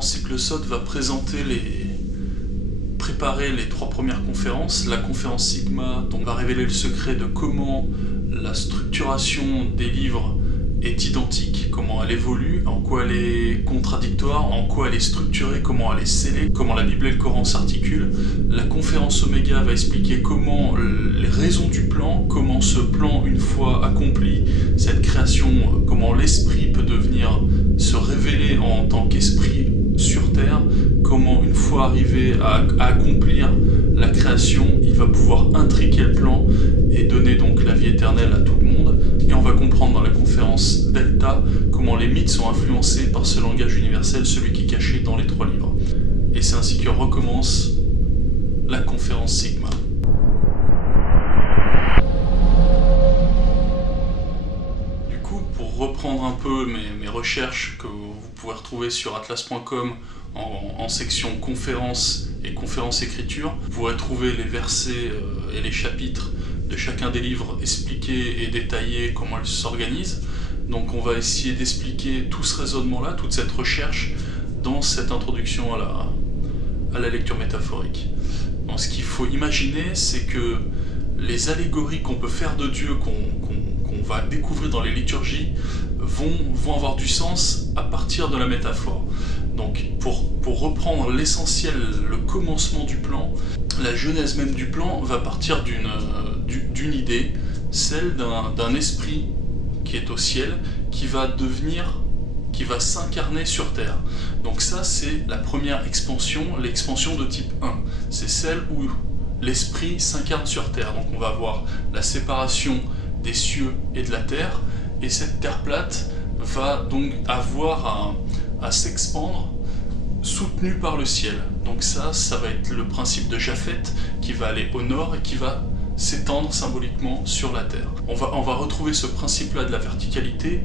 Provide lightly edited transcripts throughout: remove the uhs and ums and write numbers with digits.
conférence Cycle SOT va préparer les 3 premières conférences. La conférence Sigma donc, va révéler le secret de comment la structuration des livres est identique, comment elle évolue, en quoi elle est contradictoire, en quoi elle est structurée, comment elle est scellée, comment la Bible et le Coran s'articulent. La conférence Oméga va expliquer comment les raisons du plan, comment ce plan, une fois accompli, cette création, comment l'esprit peut devenir se révéler en tant qu'esprit sur Terre, comment une fois arrivé à accomplir la création, il va pouvoir intriquer le plan et donner donc la vie éternelle à tout le monde. Et on va comprendre dans la conférence Delta comment les mythes sont influencés par ce langage universel, celui qui est caché dans les 3 livres. Et c'est ainsi que recommence la conférence Sigma. Du coup, pour reprendre un peu mes recherches que vous pouvez retrouver sur atlas.com en section conférences et conférences écriture, vous pourrez trouver les versets et les chapitres de chacun des livres expliqués et détaillés comment ils s'organisent. Donc on va essayer d'expliquer tout ce raisonnement-là, toute cette recherche dans cette introduction à la lecture métaphorique. Donc ce qu'il faut imaginer, c'est que les allégories qu'on peut faire de Dieu, qu'on va découvrir dans les liturgies, vont avoir du sens à partir de la métaphore. Donc pour reprendre l'essentiel, le commencement du plan, la genèse même du plan va partir d'une idée, celle d'un esprit qui est au ciel, qui va s'incarner sur terre. Donc ça c'est la première expansion, l'expansion de type 1. C'est celle où l'esprit s'incarne sur terre. Donc on va avoir la séparation des cieux et de la terre, et cette terre plate va donc avoir à s'expandre soutenu par le ciel. Donc ça va être le principe de Japhet qui va aller au nord et qui va s'étendre symboliquement sur la terre. On va retrouver ce principe-là de la verticalité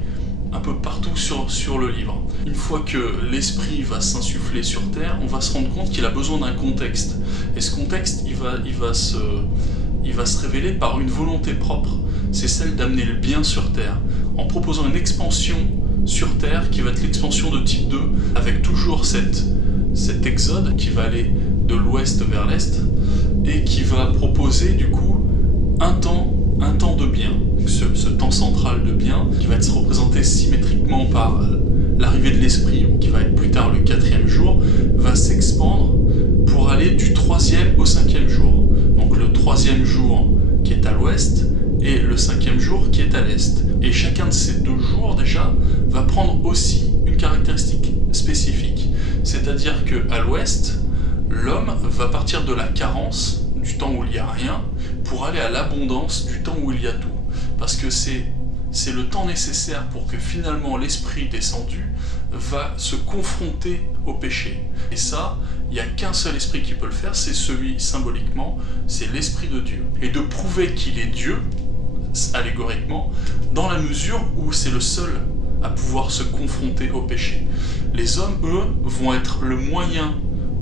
un peu partout sur le livre. Une fois que l'esprit va s'insuffler sur terre, on va se rendre compte qu'il a besoin d'un contexte. Et ce contexte, il va se révéler par une volonté propre. C'est celle d'amener le bien sur terre, en proposant une expansion sur terre qui va être l'expansion de type 2, avec toujours cet exode qui va aller de l'ouest vers l'est et qui va proposer du coup un temps de bien. Ce temps central de bien qui va être représenté symétriquement par l'arrivée de l'esprit, qui va être plus tard le 4e jour, va s'expandre pour aller du 3e au 5e jour. Donc le 3e jour qui est à l'ouest et le 5e jour qui est à l'est. Et chacun de ces 2 jours déjà va prendre aussi une caractéristique spécifique. C'est-à-dire qu'à l'ouest, l'homme va partir de la carence, du temps où il n'y a rien, pour aller à l'abondance du temps où il y a tout. Parce que c'est le temps nécessaire pour que finalement l'esprit descendu va se confronter au péché. Et ça, il n'y a qu'un seul esprit qui peut le faire, c'est celui symboliquement, c'est l'esprit de Dieu. Et de prouver qu'il est Dieu, allégoriquement, dans la mesure où c'est le seul à pouvoir se confronter au péché. Les hommes, eux, vont être le moyen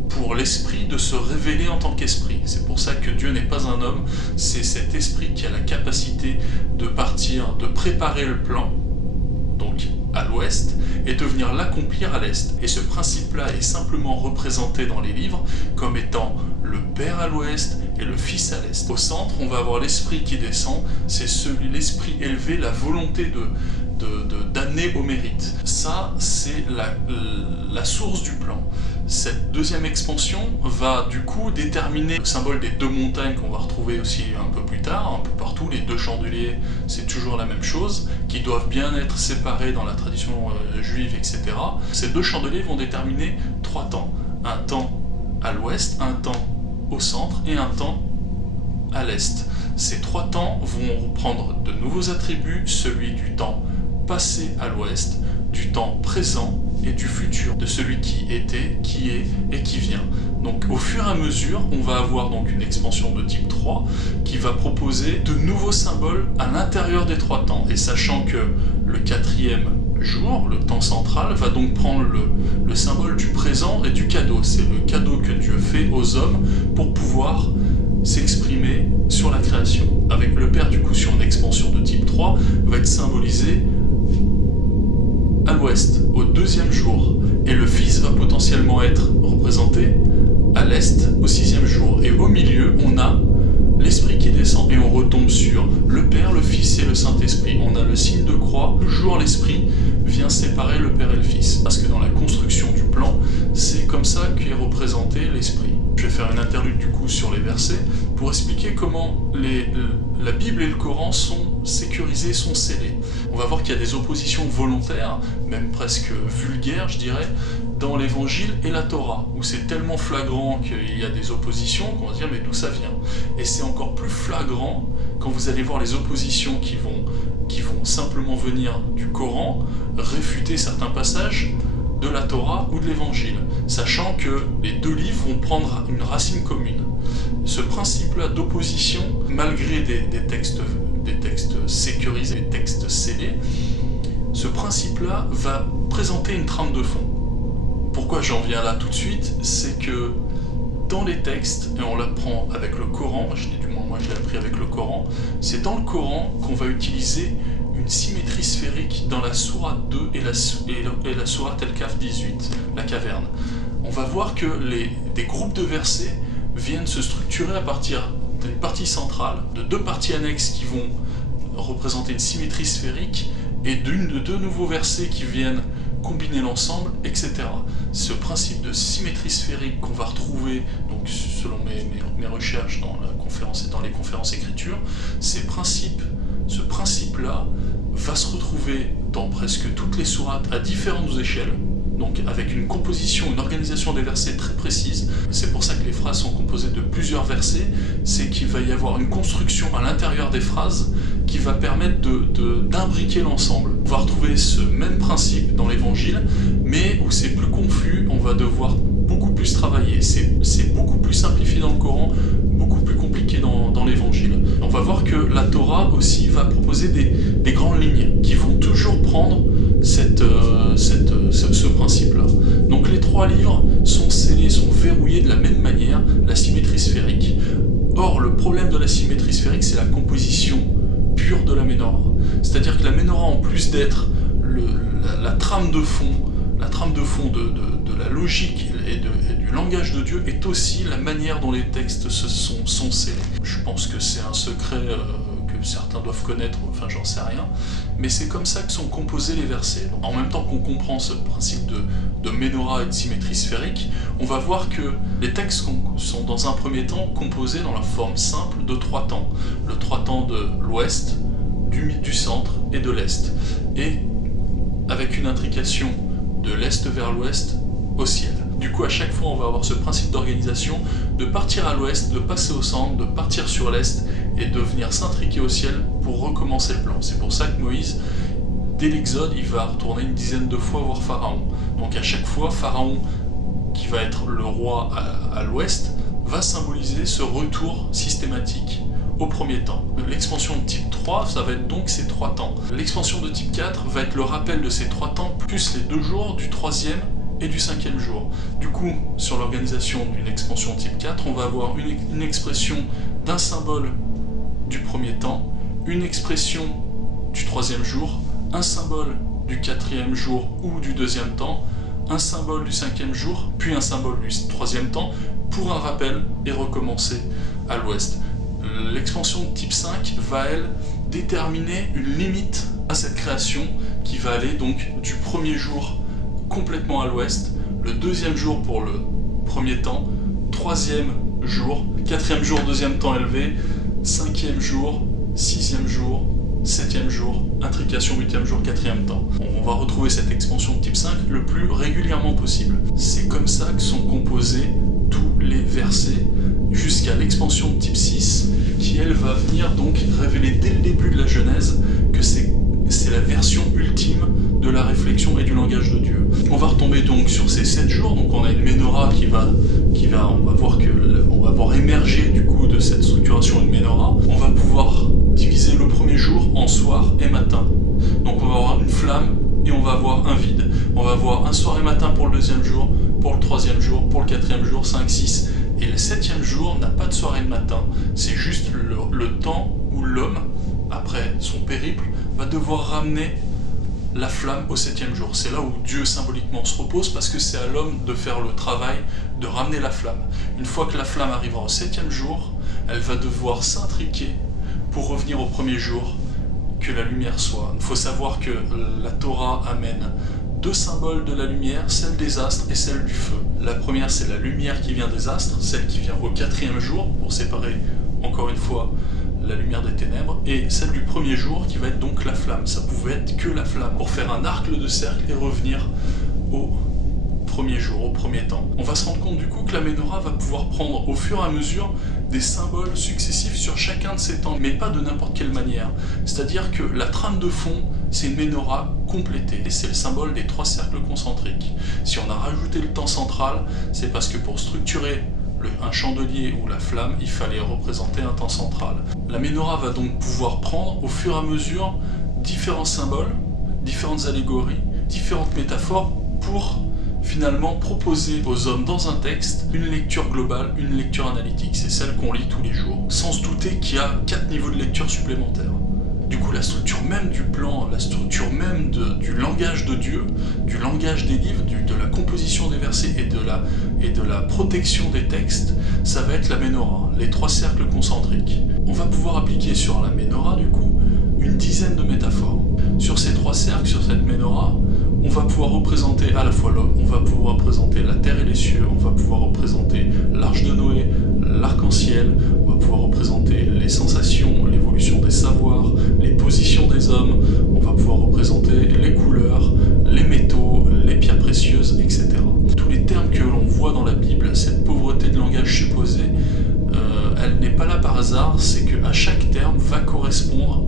pour l'esprit de se révéler en tant qu'esprit. C'est pour ça que Dieu n'est pas un homme, c'est cet esprit qui a la capacité de partir, de préparer le plan, donc à l'ouest, et de venir l'accomplir à l'est. Et ce principe-là est simplement représenté dans les livres comme étant le Père à l'ouest et le Fils à l'est. Au centre, on va avoir l'esprit qui descend, c'est l'esprit élevé, la volonté d'amener au mérite. Ça, c'est la source du plan. Cette deuxième expansion va du coup déterminer le symbole des 2 montagnes qu'on va retrouver aussi un peu plus tard, un peu partout. Les 2 chandeliers, c'est toujours la même chose, qui doivent bien être séparés dans la tradition juive, etc. Ces 2 chandeliers vont déterminer 3 temps. Un temps à l'ouest, un temps au centre et un temps à l'est. Ces 3 temps vont prendre de nouveaux attributs, celui du temps passé à l'ouest, du temps présent et du futur, de celui qui était, qui est et qui vient. Donc au fur et à mesure, on va avoir donc une expansion de type 3 qui va proposer de nouveaux symboles à l'intérieur des 3 temps. Et sachant que le 4e jour, le temps central, va donc prendre le symbole du présent et du cadeau. C'est le cadeau que Dieu fait aux hommes pour pouvoir s'exprimer sur la création. Avec le Père, du coup, sur une expansion de type 3, va être symbolisé à l'ouest, au deuxième jour, et le Fils va potentiellement être représenté à l'est, au sixième jour. Et au milieu, on a l'Esprit qui descend, et on retombe sur le Père, le Fils et le Saint-Esprit. On a le signe de croix, toujours l'Esprit vient séparer le Père et le Fils. Parce que dans la construction du plan, c'est comme ça qu'est représenté l'Esprit. Je vais faire une interlude du coup sur les versets pour expliquer comment la Bible et le Coran sont sécurisés, sont scellés. On va voir qu'il y a des oppositions volontaires, même presque vulgaires je dirais, dans l'Évangile et la Torah, où c'est tellement flagrant qu'il y a des oppositions qu'on va se dire mais d'où ça vient? Et c'est encore plus flagrant quand vous allez voir les oppositions qui vont simplement venir du Coran, réfuter certains passages de la Torah ou de l'Évangile, sachant que les deux livres vont prendre une racine commune. Ce principe-là d'opposition, malgré des textes sécurisés, des textes scellés, ce principe-là va présenter une trame de fond. Pourquoi j'en viens là tout de suite? C'est que dans les textes, et on l'apprend avec le Coran, moi je l'ai appris avec le Coran, c'est dans le Coran qu'on va utiliser une symétrie sphérique dans la sourate 2 et la sourate El-Kahf 18, la caverne. On va voir que des groupes de versets viennent se structurer à partir d'une partie centrale, de deux parties annexes qui vont représenter une symétrie sphérique, et de deux nouveaux versets qui viennent combiner l'ensemble, etc. Ce principe de symétrie sphérique qu'on va retrouver, donc selon mes recherches dans les conférences écritures, ce principe-là va se retrouver dans presque toutes les sourates à différentes échelles, donc avec une composition, une organisation des versets très précise. C'est pour ça que les phrases sont composées de plusieurs versets, c'est qu'il va y avoir une construction à l'intérieur des phrases qui va permettre d'imbriquer l'ensemble. On va retrouver ce même principe dans l'Évangile, mais où c'est plus confus, on va devoir beaucoup plus travailler. C'est beaucoup plus simplifié dans le Coran, beaucoup plus compliqué dans l'Évangile. On va voir que la Torah aussi va proposer des grandes lignes qui vont toujours prendre ce principe-là. Donc les trois livres sont scellés, sont verrouillés de la même manière, la symétrie sphérique. Or, le problème de la symétrie sphérique, c'est la composition pure de la Ménorah. C'est-à-dire que la Ménorah, en plus d'être la trame de fond de la logique et du langage de Dieu, est aussi la manière dont les textes sont scellés. Je pense que c'est un secret que certains doivent connaître, enfin j'en sais rien, mais c'est comme ça que sont composés les versets. Donc, en même temps qu'on comprend ce principe de Ménorah et de symétrie sphérique, on va voir que les textes sont dans un premier temps composés dans la forme simple de trois temps. Le trois temps de l'ouest, du centre et de l'est. Et avec une intrication de l'est vers l'ouest au ciel. Du coup, à chaque fois, on va avoir ce principe d'organisation, de partir à l'ouest, de passer au centre, de partir sur l'est, et de venir s'intriquer au ciel pour recommencer le plan. C'est pour ça que Moïse, dès l'Exode, il va retourner une dizaine de fois voir Pharaon. Donc à chaque fois, Pharaon, qui va être le roi à l'ouest, va symboliser ce retour systématique au premier temps. L'expansion de type 3, ça va être donc ces trois temps. L'expansion de type 4 va être le rappel de ces trois temps, plus les 2 jours du 3e et du 5e jour. Du coup, sur l'organisation d'une expansion type 4, on va avoir une expression d'un symbole du premier temps, une expression du 3e jour, un symbole du 4e jour ou du 2e temps, un symbole du 5e jour, puis un symbole du 3e temps, pour un rappel et recommencer à l'ouest. L'expansion de type 5 va, elle, déterminer une limite à cette création qui va aller donc du premier jour complètement à l'ouest, le 2e jour pour le premier temps, 3e jour, 4e jour, 2e temps élevé, 5e jour, 6e jour, 7e jour, intrication 8e jour, 4e temps. On va retrouver cette expansion de type 5 le plus régulièrement possible. C'est comme ça que sont composés tous les versets jusqu'à l'expansion de type 6 qui, elle, va venir donc révéler dès le début de la Genèse que c'est la version ultime de la réflexion et du langage de Dieu. On va retomber donc sur ces 7 jours, donc on a une Ménorah on va voir émerger du coup de cette structuration une Ménorah. On va pouvoir diviser le premier jour en soir et matin. Donc on va avoir une flamme et on va avoir un vide. On va avoir un soir et matin pour le 2e jour, pour le 3e jour, pour le 4e jour, 5, 6. Et le 7e jour n'a pas de soir et de matin. C'est juste le temps où l'homme, après son périple, va devoir ramener la flamme au 7e jour. C'est là où Dieu symboliquement se repose, parce que c'est à l'homme de faire le travail de ramener la flamme. Une fois que la flamme arrivera au 7e jour, elle va devoir s'intriquer pour revenir au premier jour, que la lumière soit. Il faut savoir que la Torah amène deux symboles de la lumière, celle des astres et celle du feu. La première, c'est la lumière qui vient des astres, celle qui vient au 4e jour, pour séparer encore une fois la lumière des ténèbres, et celle du premier jour qui va être donc la flamme. Ça pouvait être que la flamme, pour faire un arc de cercle et revenir au premier jour, au premier temps. On va se rendre compte du coup que la Ménorah va pouvoir prendre au fur et à mesure des symboles successifs sur chacun de ces temps, mais pas de n'importe quelle manière. C'est-à-dire que la trame de fond, c'est une Ménorah complétée, et c'est le symbole des 3 cercles concentriques. Si on a rajouté le temps central, c'est parce que pour structurer un chandelier ou la flamme, il fallait représenter un temps central. La Ménorah va donc pouvoir prendre au fur et à mesure différents symboles, différentes allégories, différentes métaphores pour finalement proposer aux hommes dans un texte une lecture globale, une lecture analytique. C'est celle qu'on lit tous les jours, sans se douter qu'il y a 4 niveaux de lecture supplémentaires. Du coup, la structure même du plan, la structure même du langage de Dieu, du langage des livres, de la composition des versets et de la protection des textes, ça va être la Ménorah, les 3 cercles concentriques. On va pouvoir appliquer sur la Ménorah, du coup, une dizaine de métaphores. Sur ces 3 cercles, sur cette Ménorah, on va pouvoir représenter à la fois l'homme, on va pouvoir représenter la terre et les cieux, on va pouvoir représenter l'arche de Noé, l'arc-en-ciel, on va pouvoir représenter les sensations, l'évolution des savoirs, les positions des hommes, on va pouvoir représenter les couleurs, les métaux, les pierres précieuses, etc. Tous les termes que l'on voit dans la Bible, cette pauvreté de langage supposée, elle n'est pas là par hasard, c'est qu'à chaque terme va correspondre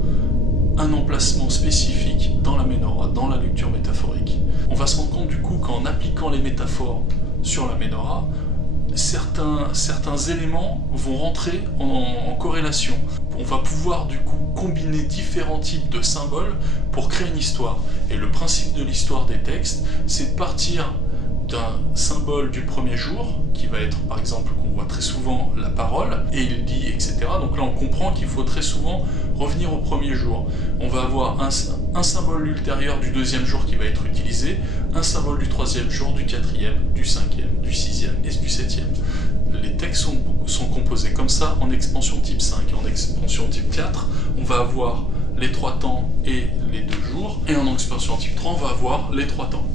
un emplacement spécifique dans la Ménorah, dans la lecture métaphorique. On va se rendre compte du coup qu'en appliquant les métaphores sur la Ménorah, certains éléments vont rentrer en corrélation. On va pouvoir du coup combiner différents types de symboles pour créer une histoire. Et le principe de l'histoire des textes, c'est de partir d'un symbole du premier jour, qui va être par exemple, qu'on voit très souvent, la parole, et il dit, etc. Donc là on comprend qu'il faut très souvent revenir au premier jour. On va avoir un symbole ultérieur du 2e jour qui va être utilisé, un symbole du 3e jour, du 4e, du 5e, du 6e et du 7e. Les textes sont composés comme ça en expansion type 5. En expansion type 4, on va avoir les 3 temps et les 2 jours, et en expansion type 3, on va avoir les 3 temps.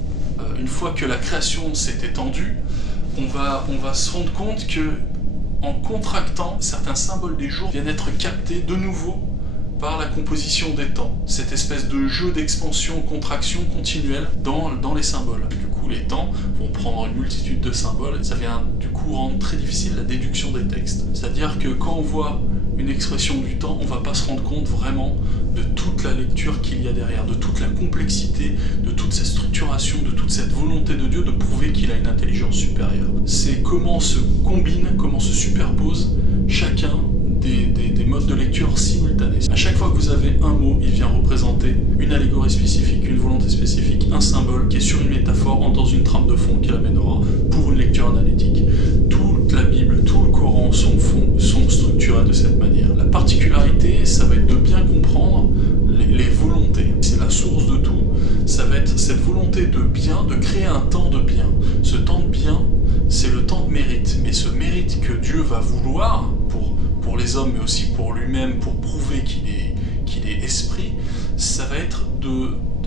Une fois que la création s'est étendue, on va se rendre compte que, en contractant, certains symboles des jours viennent être captés de nouveau par la composition des temps. Cette espèce de jeu d'expansion-contraction continuelle dans les symboles. Du coup, les temps vont prendre une multitude de symboles. Ça vient du coup rendre très difficile la déduction des textes. C'est-à-dire que quand on voit une expression du temps, on ne va pas se rendre compte vraiment de toute la lecture qu'il y a derrière, de toute la complexité, de toute cette structuration, de toute cette volonté de Dieu de prouver qu'il a une intelligence supérieure. C'est comment se combine, comment se superpose chacun des modes de lecture simultanés. À chaque fois que vous avez un mot, il vient représenter une allégorie spécifique, une volonté spécifique, un symbole qui est sur une métaphore dans une trame de fond qui est la Ménorah, pour une lecture analytique. Toute la Bible, tout le Coran sont structurés de cette manière. La particularité, ça va être de bien comprendre les volontés. C'est la source de tout. Ça va être cette volonté de bien, de créer un temps de bien. Ce temps de bien, c'est le temps de mérite. Mais ce mérite que Dieu va vouloir pour les hommes, mais aussi pour lui-même, pour prouver qu'il est esprit, ça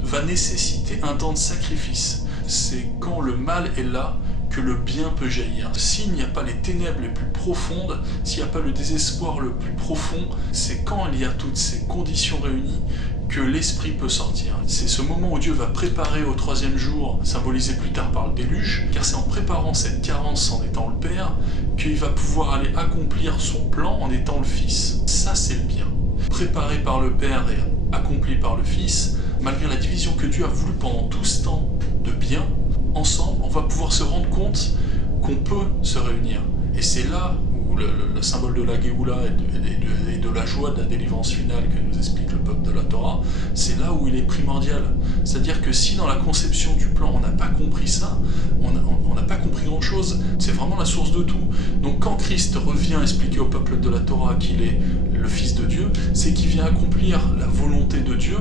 va nécessiter un temps de sacrifice. C'est quand le mal est là que le bien peut jaillir. S'il n'y a pas les ténèbres les plus profondes, s'il n'y a pas le désespoir le plus profond, c'est quand il y a toutes ces conditions réunies que l'esprit peut sortir. C'est ce moment où Dieu va préparer au 3e jour, symbolisé plus tard par le déluge, car c'est en préparant cette carence en étant le Père, qu'il va pouvoir aller accomplir son plan en étant le Fils. Ça, c'est le bien. Préparé par le Père et accompli par le Fils, malgré la division que Dieu a voulu pendant tout ce temps de bien, ensemble, on va pouvoir se rendre compte qu'on peut se réunir. Et c'est là où ou le symbole de la Géoula et de la joie de la délivrance finale que nous explique le peuple de la Torah, c'est là où il est primordial. C'est-à-dire que si dans la conception du plan on n'a pas compris ça, on n'a pas compris grand-chose. C'est vraiment la source de tout. Donc quand Christ revient expliquer au peuple de la Torah qu'il est le Fils de Dieu, c'est qu'il vient accomplir la volonté de Dieu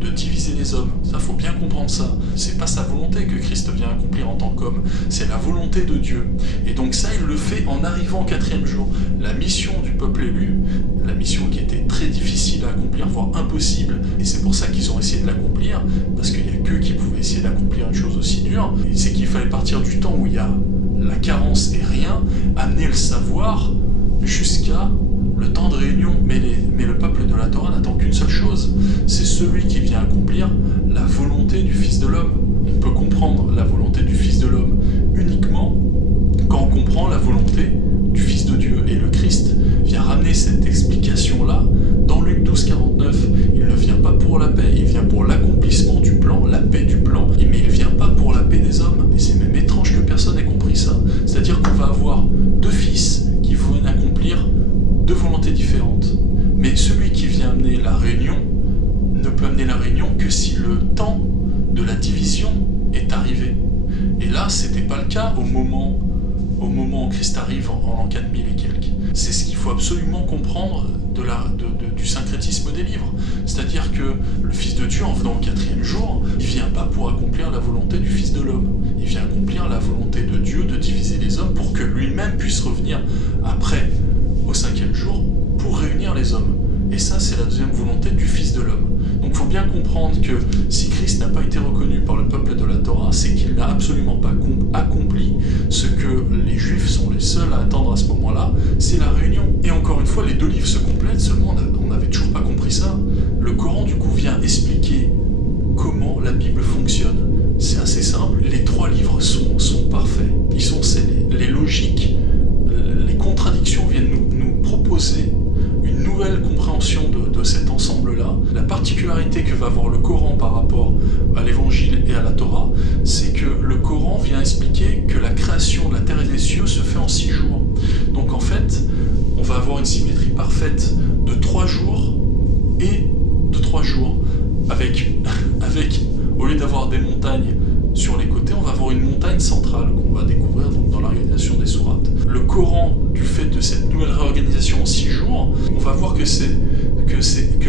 de diviser les hommes. Ça, faut bien comprendre ça. C'est pas sa volonté que Christ vient accomplir en tant qu'homme, c'est la volonté de Dieu. Et donc ça, il le fait en arrivant au 4e jour. La mission du peuple élu, la mission qui était très difficile à accomplir, voire impossible, et c'est pour ça qu'ils ont essayé de l'accomplir, parce qu'il n'y a qu'eux qui pouvaient essayer d'accomplir une chose aussi dure, c'est qu'il fallait partir du temps où il y a la carence et rien, amener le savoir jusqu'à le temps de réunion. Mais le peuple de la Torah n'attend qu'une seule chose, c'est celui qui vient accomplir la volonté du Fils de l'homme. On peut comprendre la volonté du Fils de l'homme uniquement quand on comprend la volonté du Fils de Dieu. Et le Christ vient ramener cette explication-là dans Luc 12, 49. Il ne vient pas pour la paix, il vient pour l'accomplissement du plan, la paix du plan, mais il ne vient pas pour la paix des hommes. Et c'est même étrange que personne n'ait compris ça. C'est-à-dire qu'on va avoir deux fils qui viennent accomplir deux volontés différentes. Mais celui qui vient amener la réunion ne peut amener la réunion que si le temps de la division est arrivé. Et là, c'était pas le cas au moment où Christ arrive en l'an 4000 et quelques. C'est ce qu'il faut absolument comprendre du syncrétisme des livres. C'est-à-dire que le Fils de Dieu, en venant au 4e jour, il vient pas pour accomplir la volonté du Fils de l'homme. Il vient accomplir la volonté de Dieu de diviser les hommes pour que lui-même puisse revenir après, au 5e jour, pour réunir les hommes. Et ça, c'est la deuxième volonté du Fils de l'homme. Donc il faut bien comprendre que si Christ n'a pas été reconnu par le peuple de la Torah, c'est qu'il n'a absolument pas accompli ce que les Juifs sont les seuls à attendre à ce moment-là, c'est la réunion. Et encore une fois, les deux livres se complètent, seulement on n'avait toujours pas compris ça. Le Coran, du coup, vient expliquer comment la Bible fonctionne. C'est assez simple, les 3 livres sont parfaits, ils sont scellés. Les logiques, les contradictions viennent nous proposer une nouvelle compréhension de cet ensemble-là. La particularité que va avoir le Coran par rapport à l'Évangile et à la Torah, c'est que le Coran vient expliquer que la création de la terre et des cieux se fait en 6 jours. Donc en fait, on va avoir une symétrie parfaite de 3 jours et de 3 jours, avec au lieu d'avoir des montagnes sur les côtés, on va avoir une montagne centrale qu'on va découvrir donc dans l'organisation des sourates. Le Coran, du fait de cette nouvelle réorganisation en 6 jours, on va voir que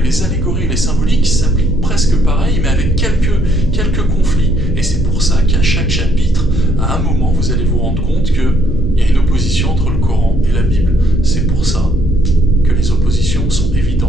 les allégories et les symboliques s'appliquent presque pareil, mais avec quelques conflits. Et c'est pour ça qu'à chaque chapitre, à un moment, vous allez vous rendre compte qu'il y a une opposition entre le Coran et la Bible. C'est pour ça que les oppositions sont évidentes.